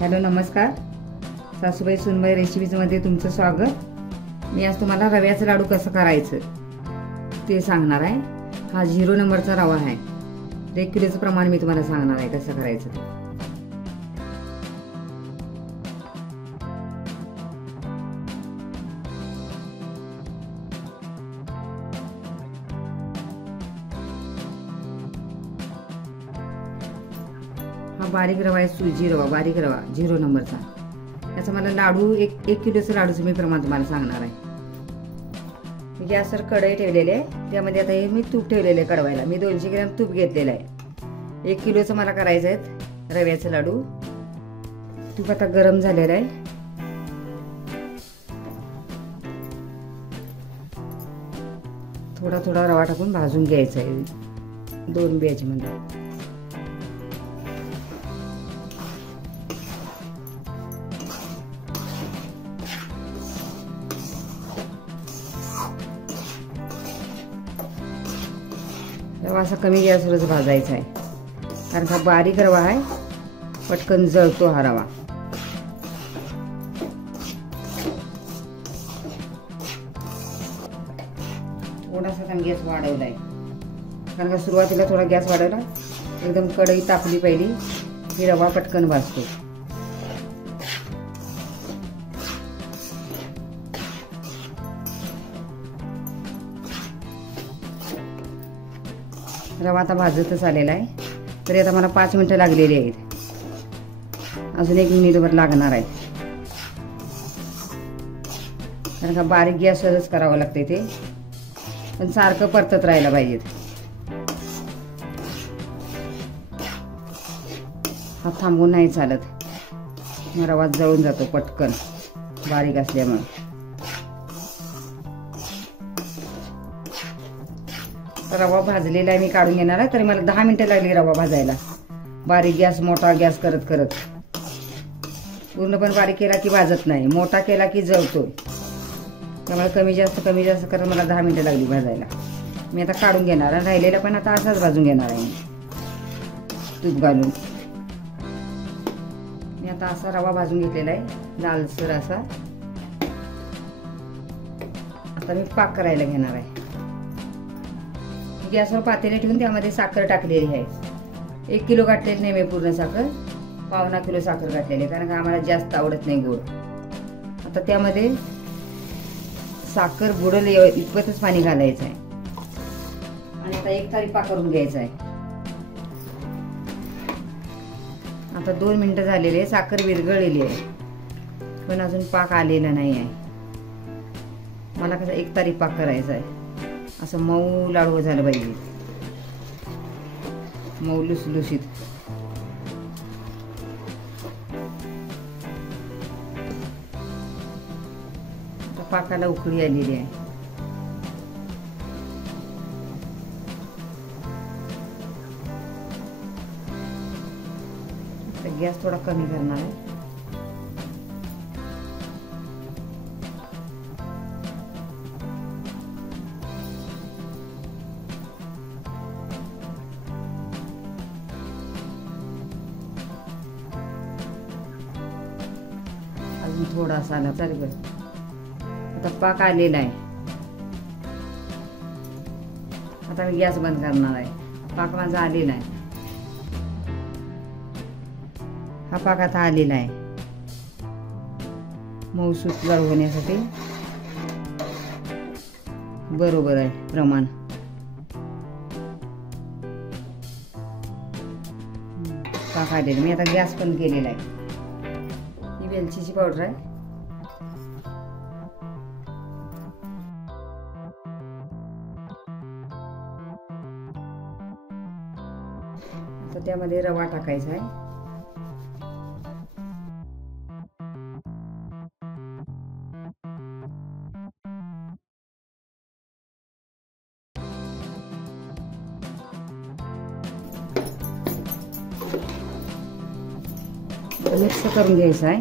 Hello नमस्कार, सासूबाई सुनबाई रेसिपीजमध्ये तुमचं स्वागत। मी आज तुम्हाला रव्याचं लाडू कसं करायचं ते सांगणार आहे। हा 0 नंबरचा रवा आहे। 1 किलोचं प्रमाण मी तुम्हाला सांगणार आहे कसं करायचं ते। हा बारीक रवा आहे, सुजी रवा, बारीक रवा 0 नंबरचा। याचा मला लाडू एक किलोचं लाडूचं मी प्रमाण तुम्हाला सांगणार आहे। मी गॅसवर कढई ठेवलेली आहे, त्यामध्ये आता हे मी तूप ठेवलेले आहे कडवायला। मी 200 ग्रॅम तूप घेतलेलं आहे। 1 किलोचं मला करायचं आहे रव्याचं लाडू। तूप आता गरम झालेलं आहे। थोडा थोडा रवा टाकून भाजून घ्यायचा आहे 2 बॅच मध्ये। रवा असा कमी गॅसवरच भाजायचा आहे, कारण हा बारीक रवा आहे, पटकन जळतो हा रवा। थोडासा गॅस वाढवलाय, कारण का सुरुवातीला थोडा गॅस वाढवला, एकदम कढई तापली पहिली की रवा पटकन भाजतो। रवा आता भाजतच आलेला आहे, तरी आता मला 5 मिनिटं लागलेली आहेत। अजून 1 मिनिटभर लागणार आहे, कारण का बारीक गॅसवरच करावं लागते ते, पण सारखं परतत राहायला पाहिजे। हा थांबून नाही चालत, रवा जळून जातो पटकन बारीक असल्यामुळे। रवा भाजलेला आहे, मी काढून घेणार आहे। तरी मला 10 मिनिटं लागली रवा भाजायला, बारीक गॅस मोठा गॅस करत करत। पूर्णपणे बारीक केला की भाजत नाही, मोठा केला की जळतो, त्यामुळे कमी जास्त करत मला 10 मिनिटं लागली भाजायला। मी आता काढून घेणार आहे, राहिलेला पण आता असाच भाजून घेणार आहे तूप घालून। मी आता असा रवा भाजून घेतलेला आहे, लालसर असा। आता मी पाक करायला घेणार आहे। गॅसवर पातेले ठेवून त्यामध्ये साखर टाकलेली आहे। 1 किलो घातलेली नाही मी पूर्ण साखर, 1.25 किलो साखर घातलेली आहे, कारण का आम्हाला जास्त आवडत नाही गोड। आता त्यामध्ये साखर बुडेल इतपतच पाणी घालायचं आहे, आणि आता 1 तारी पाक करून घ्यायचा आहे। आता 2 मिनिटं झालेली आहे, साखर विरघळलेली आहे, पण अजून पाक आलेला नाही आहे। मला कसं 1 तारी पाक करायचा आहे, असं मऊ लाडू झालं पाहिजे, मऊ लुसलुशीत। आता पाकाला उकळी आलेली आहे। आता गॅस थोडा कमी करणार आहे। थोडासा आला चालेल, आता पाक आलेला आहे। आता मी गॅस बंद करणार आहे। पाक माझा आलेला आहे, हा पाक आता आलेला आहे मऊसूत लाडू होण्यासाठी बरोबर आहे प्रमाण। पाक आलेला, मी आता गॅस बंद केलेला आहे। ही वेलचीची पावडर आहे। आता त्यामध्ये रवा टाकायचा आहे। मिक्स करून घ्यायचं आहे,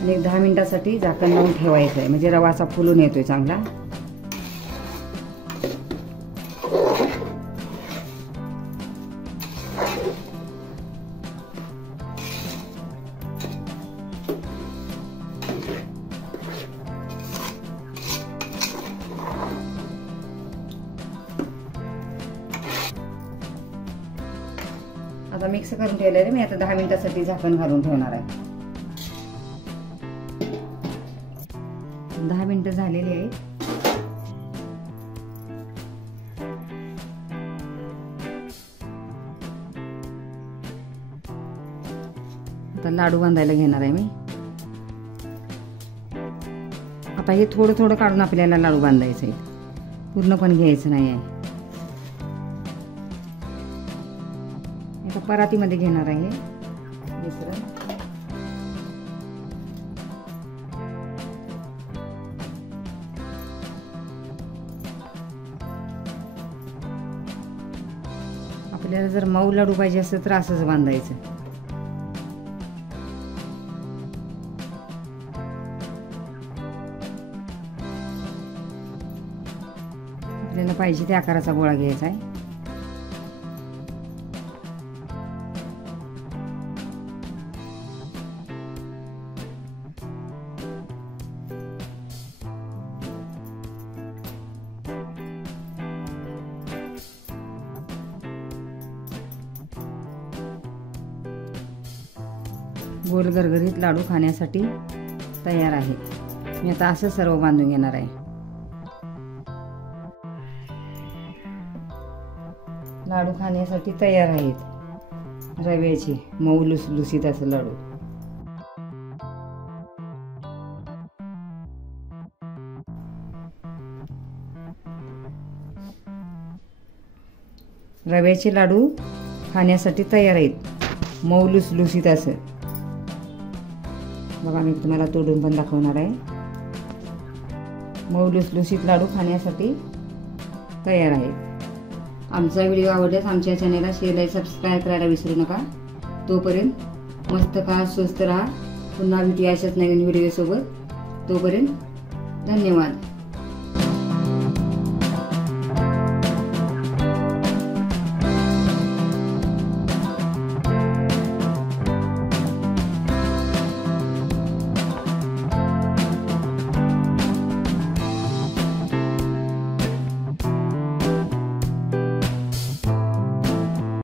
आणि 10 मिनिटासाठी झाकण लावून ठेवायचं आहे, म्हणजे रवा असा फुलून येतोय चांगला। आता मिक्स करून ठेवलेले मी. आता 10 मिनिटासाठी झाकण घालून ठेवणार आहे. 10 मिनिटं झालेली आहे. आता लाडू बांधायला घेणार आहे मी. आता हे थोडं थोडं काढून आपल्याला लाडू बांधायचं आहे, पूर्ण पण घ्यायचं नाही आहे. आता परातीमध्ये घेणार आहे मिश्रण. आपल्याला जर मऊ लाडू पाहिजे असेल तर असंच बांधायचं. आपल्याला पाहिजे त्या आकाराचा गोळा घ्यायचा आहे. गोल गरगरीत लाडू खाण्यासाठी तयार आहे. मी आता असं सर्व बांधून घेणार आहे. लाडू खाण्यासाठी तयार आहेत रव्याचे मऊ लुसलुसीत असं लाडू. रव्याचे लाडू खाण्यासाठी तयार आहेत मऊ लुसलुसीत असं. बघा मी तुम्हाला तोडून पण दाखवणार आहे. मऊ लुसलुसीत लाडू खाण्यासाठी तयार आहेत. आमचा व्हिडिओ आवडल्यास आमच्या चॅनलला शेअर आणि सबस्क्राईब करायला विसरू नका. तोपर्यंत मस्त खा, स्वस्त राहा. पुन्हा भेटूया अशाच नवीन व्हिडिओ सोबत. तोपर्यंत धन्यवाद.